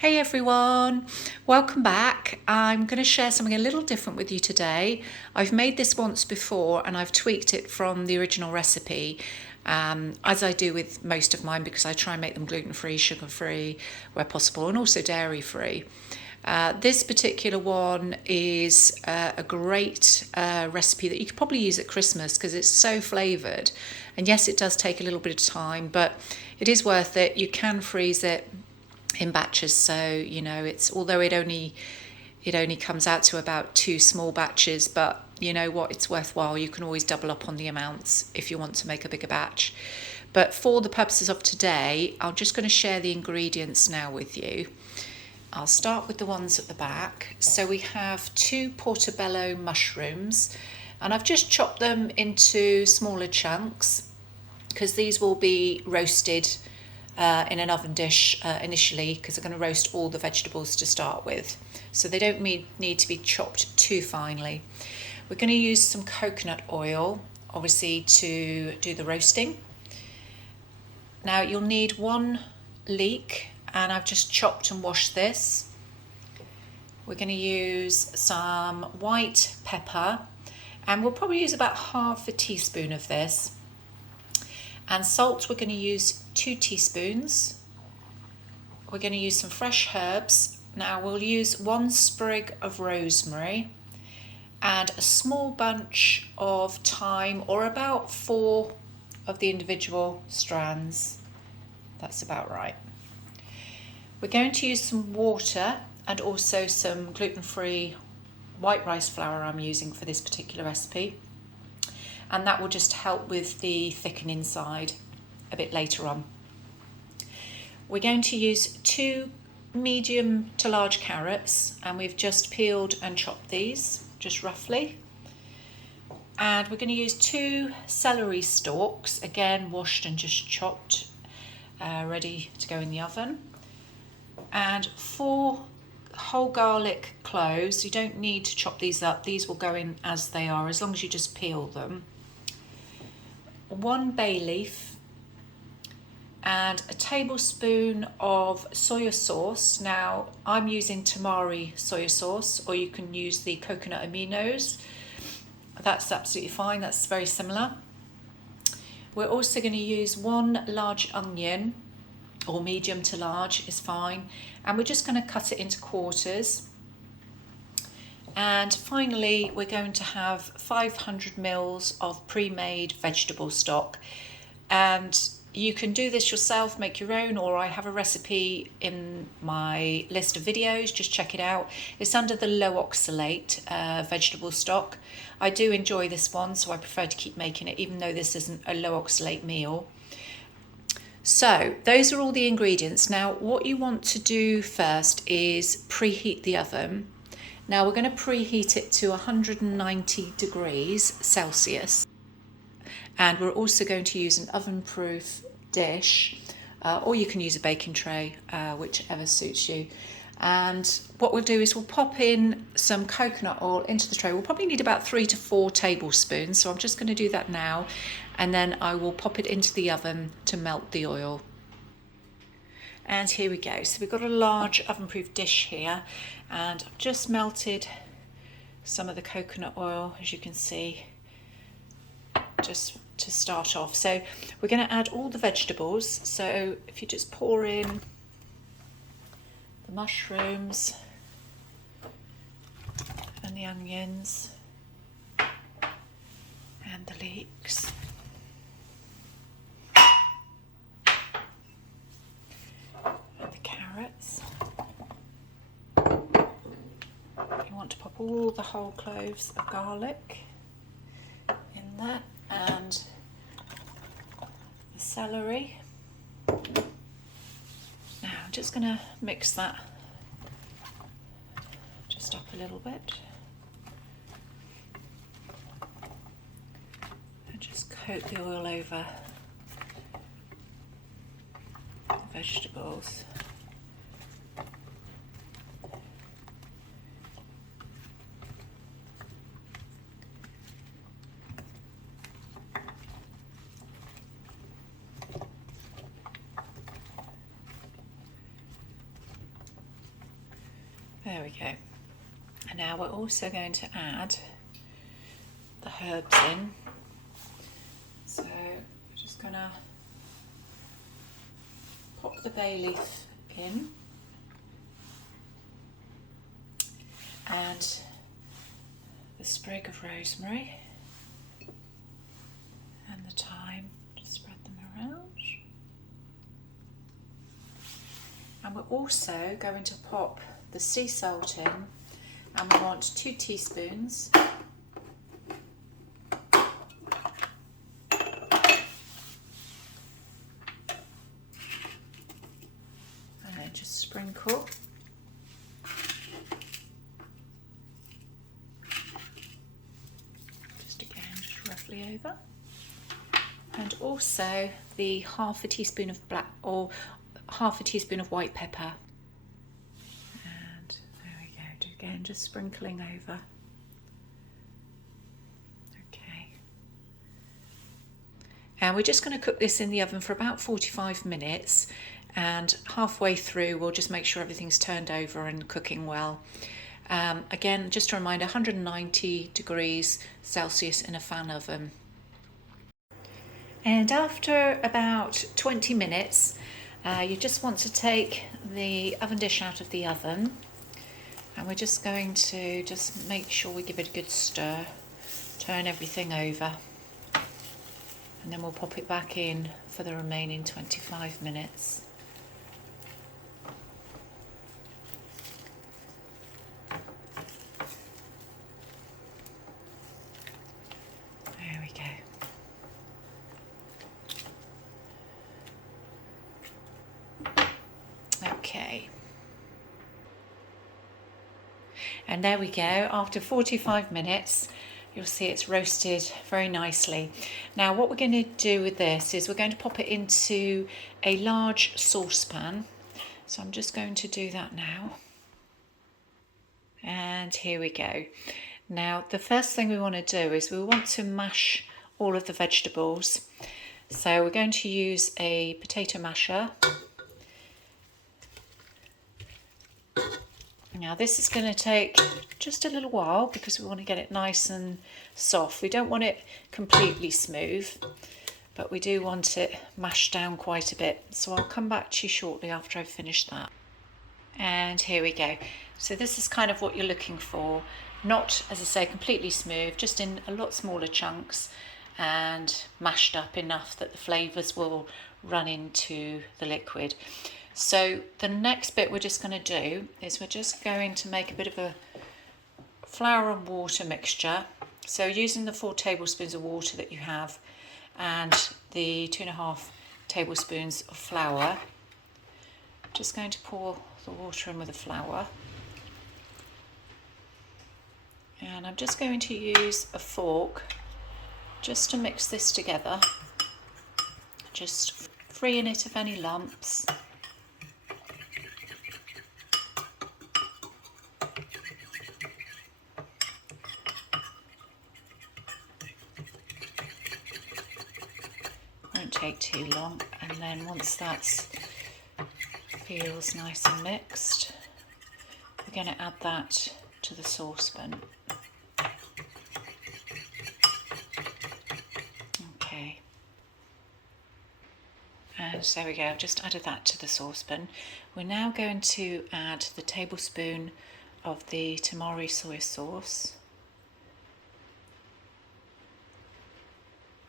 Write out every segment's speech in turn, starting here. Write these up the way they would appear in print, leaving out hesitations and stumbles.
Hey everyone, welcome back. I'm going to share something a little different with you today. I've made this once before and I've tweaked it from the original recipe, as I do with most of mine because I try and make them gluten-free, sugar-free where possible, and also dairy-free. This particular one is a great recipe that you could probably use at Christmas because it's so flavoured. And yes, it does take a little bit of time, but it is worth it. You can freeze it in batches, so you know it's although it only comes out to about 2 small batches, but you know what, it's worthwhile. You can always double up on the amounts if you want to make a bigger batch. But for the purposes of today, I'm just going to share the ingredients now with you. I'll start with the ones at the back. So we have 2 portabello mushrooms, and I've just chopped them into smaller chunks because these will be roasted in an oven dish initially, because I'm going to roast all the vegetables to start with. So they don't need to be chopped too finely. We're going to use some coconut oil, obviously, to do the roasting. Now you'll need 1 leek, and I've just chopped and washed this. We're going to use some white pepper, and we'll probably use about half a teaspoon of this. And salt, we're going to use 2 teaspoons. We're going to use some fresh herbs. Now we'll use 1 sprig of rosemary and a small bunch of thyme, or about 4 of the individual strands. That's about right. We're going to use some water and also some gluten-free white rice flour I'm using for this particular recipe. And that will just help with the thickening side a bit later on. We're going to use 2 medium to large carrots, and we've just peeled and chopped these, just roughly. And we're going to use 2 celery stalks, again washed and just chopped, ready to go in the oven. And 4 whole garlic cloves. You don't need to chop these up, these will go in as they are, as long as you just peel them. 1 bay leaf and a tablespoon of soya sauce. Now I'm using tamari soya sauce, or you can use the coconut aminos. That's absolutely fine, that's very similar. We're also going to use 1 large onion, or medium to large is fine, and we're just going to cut it into quarters. And finally, we're going to have 500 mils of pre-made vegetable stock. And you can do this yourself, make your own, or I have a recipe in my list of videos, just check it out. It's under the low oxalate vegetable stock. I do enjoy this one, so I prefer to keep making it, even though this isn't a low oxalate meal. So those are all the ingredients. Now what you want to do first is preheat the oven. Now we're going to preheat it to 190 degrees Celsius. And we're also going to use an oven-proof dish, or you can use a baking tray, whichever suits you. And what we'll do is we'll pop in some coconut oil into the tray. We'll probably need about 3 to 4 tablespoons. So I'm just going to do that now. And then I will pop it into the oven to melt the oil. And here we go. So we've got a large oven-proof dish here, and I've just melted some of the coconut oil, as you can see, just to start off. So we're going to add all the vegetables. So if you just pour in the mushrooms and the onions and the leeks. Carrots. You want to pop all the whole cloves of garlic in there, and the celery. Now I'm just going to mix that just up a little bit and just coat the oil over the vegetables. There we go. And now we're also going to add the herbs in. So we're just going to pop the bay leaf in and the sprig of rosemary and the thyme. Just spread them around. And we're also going to pop the sea salt in, and we want 2 teaspoons. And then just sprinkle. Just roughly over. And also the half a teaspoon of black or half a teaspoon of white pepper. And there we go, again just sprinkling over. Okay. And we're just going to cook this in the oven for about 45 minutes, and halfway through we'll just make sure everything's turned over and cooking well. Again, just a reminder, 190 degrees Celsius in a fan oven. And after about 20 minutes, you just want to take the oven dish out of the oven, and we're just going to just make sure we give it a good stir, turn everything over, and then we'll pop it back in for the remaining 25 minutes. There we go. Okay, and there we go. After 45 minutes, you'll see it's roasted very nicely. Now what we're going to do with this is we're going to pop it into a large saucepan. So I'm just going to do that now. And here we go. Now the first thing we want to do is we want to mash all of the vegetables. So we're going to use a potato masher. Now this is going to take just a little while because we want to get it nice and soft. We don't want it completely smooth, but we do want it mashed down quite a bit. So I'll come back to you shortly after I've finished that. And here we go. So this is kind of what you're looking for. Not, as I say, completely smooth, just in a lot smaller chunks and mashed up enough that the flavours will run into the liquid. So the next bit we're just going to do is we're just going to make a bit of a flour and water mixture. So using the 4 tablespoons of water that you have and the 2.5 tablespoons of flour, just going to pour the water in with the flour. And I'm just going to use a fork just to mix this together, just freeing it of any lumps. Won't take too long, and then once that feels nice and mixed, we're going to add that to the saucepan. Okay, and so there we go, I've just added that to the saucepan. We're now going to add the tablespoon of the tamari soya sauce.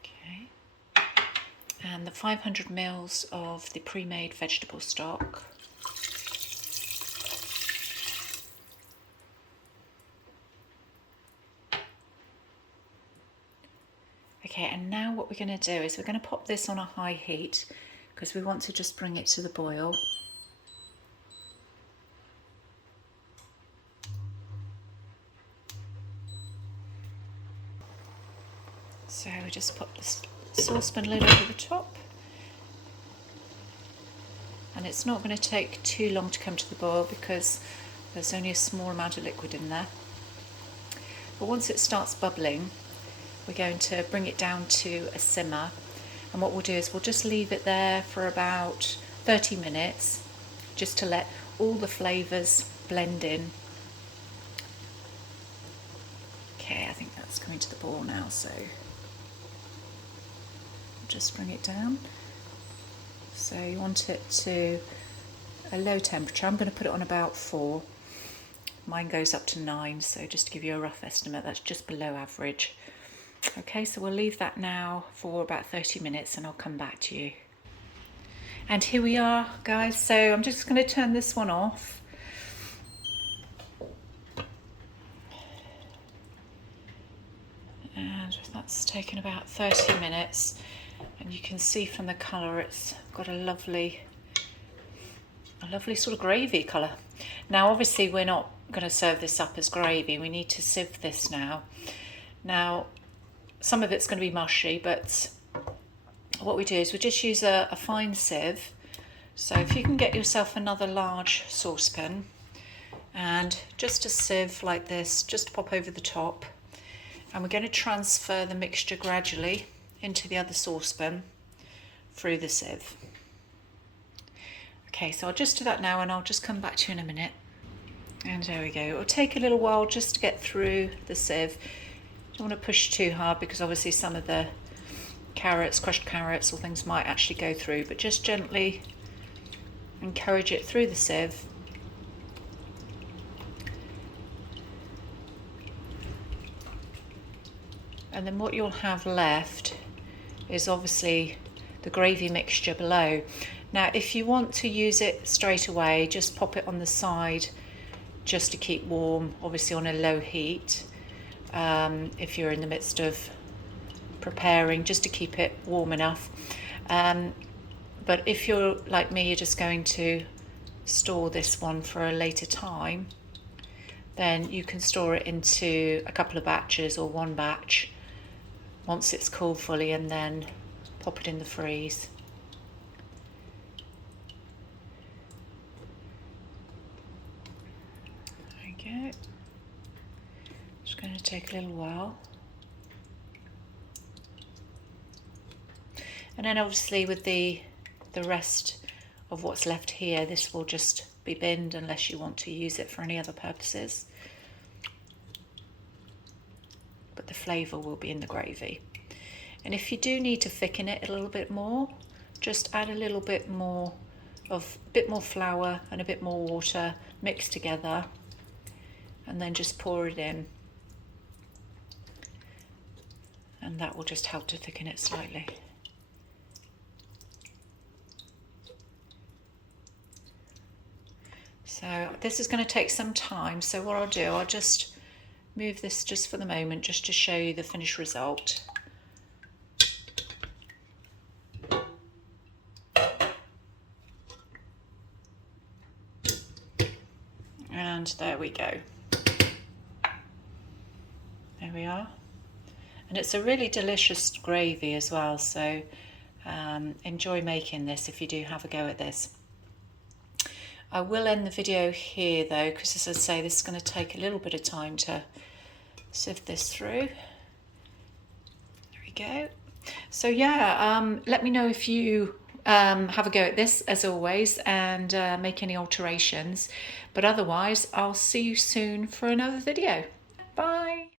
Okay, and the 500 ml of the pre-made vegetable stock. Okay, and now what we're going to do is we're going to pop this on a high heat because we want to just bring it to the boil. So we just pop the saucepan lid over the top, and it's not going to take too long to come to the boil because there's only a small amount of liquid in there. But once it starts bubbling, we're going to bring it down to a simmer, and what we'll do is we'll just leave it there for about 30 minutes just to let all the flavours blend in. coming to the boil now, so just bring it down. So you want it to a low temperature. I'm going to put it on about 4. Mine goes up to 9, so just to give you a rough estimate, that's just below average. Okay, so we'll leave that now for about 30 minutes and I'll come back to you. And here we are, guys. So I'm just going to turn this one off. And that's taken about 30 minutes. And you can see from the colour it's got a lovely sort of gravy colour. Now obviously we're not going to serve this up as gravy. We need to sieve this now. Now some of it's going to be mushy, but what we do is we just use a fine sieve. So if you can get yourself another large saucepan and just a sieve like this, just pop over the top, and we're going to transfer the mixture gradually into the other saucepan through the sieve. Okay, so I'll just do that now and I'll just come back to you in a minute. And there we go. It will take a little while just to get through the sieve. You don't want to push too hard because obviously some of the carrots, crushed carrots or things might actually go through, but just gently encourage it through the sieve. And then what you'll have left is obviously the gravy mixture below. Now if you want to use it straight away, just pop it on the side just to keep warm, obviously on a low heat. If you're in the midst of preparing, just to keep it warm enough. But if you're like me, you're just going to store this one for a later time, then you can store it into a couple of batches or one batch once it's cooled fully, and then pop it in the freeze. There we go. It's going to take a little while. And then obviously with the rest of what's left here, this will just be binned unless you want to use it for any other purposes. But the flavour will be in the gravy. And if you do need to thicken it a little bit more, just add a little bit more flour and a bit more water, mix together, and then just pour it in. And that will just help to thicken it slightly. So this is going to take some time, so what I'll do, I'll just move this just for the moment, just to show you the finished result. And there we go. There we are. And it's a really delicious gravy as well, so enjoy making this if you do have a go at this. I will end the video here though, because as I say, this is going to take a little bit of time to sift this through. There we go. So yeah, let me know if you have a go at this as always, and make any alterations. But otherwise, I'll see you soon for another video. Bye.